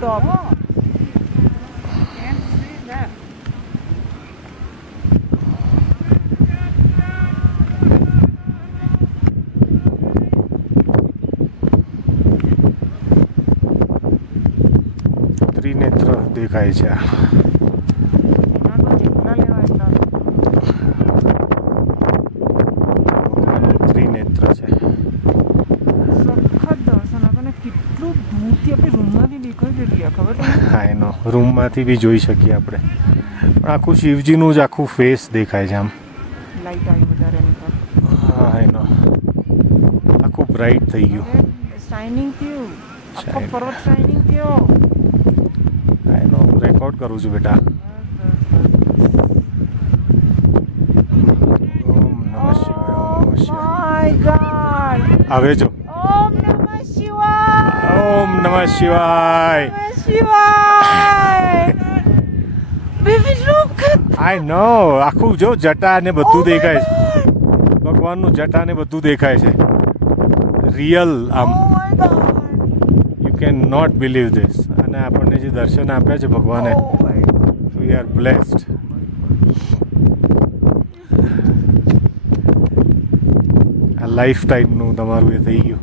Top. Trinetra દેખાય છે આ. ભગવાનનું ત્રિનેત્ર છે. સખત દર્શન આપણને કેટલું દૂરથી આપણે રૂમમાંથી દેખાઈ જઈએ ખબર છે. હા એનો રૂમમાંથી બી જોઈ શકીએ આપણે, પણ આખું શિવજીનું જ આખું ફેસ દેખાય છે આમ. લાઈટ આવી વધારે એની પર. હા એનો આખું બ્રાઇટ થઈ ગયું. શાઇનિંગ થયું, આખો પર્વત શાઇનિંગ થયો. હા એનો રેકોર્ડ કરું છું બેટા. ઓમ નમઃ શિવાય, ઓમ નમઃ શિવાય. My God. હવે જો ઓમ નમઃ શિવાય. ઓમ નમઃ શિવાય. નમઃ શિવાય. Baby look. આઈ નો, આખું જો જટા ને બધું દેખાય છે. ભગવાનનું જટા ને બધું દેખાય છે. રિયલ આમ. Oh my God. You can not believe this. અને આપણને જે દર્શન આપ્યા છે ભગવાને, વી આર બ્લેસ્ડ. આ લાઈફ ટાઈમનું તમારું એ થઈ ગયું.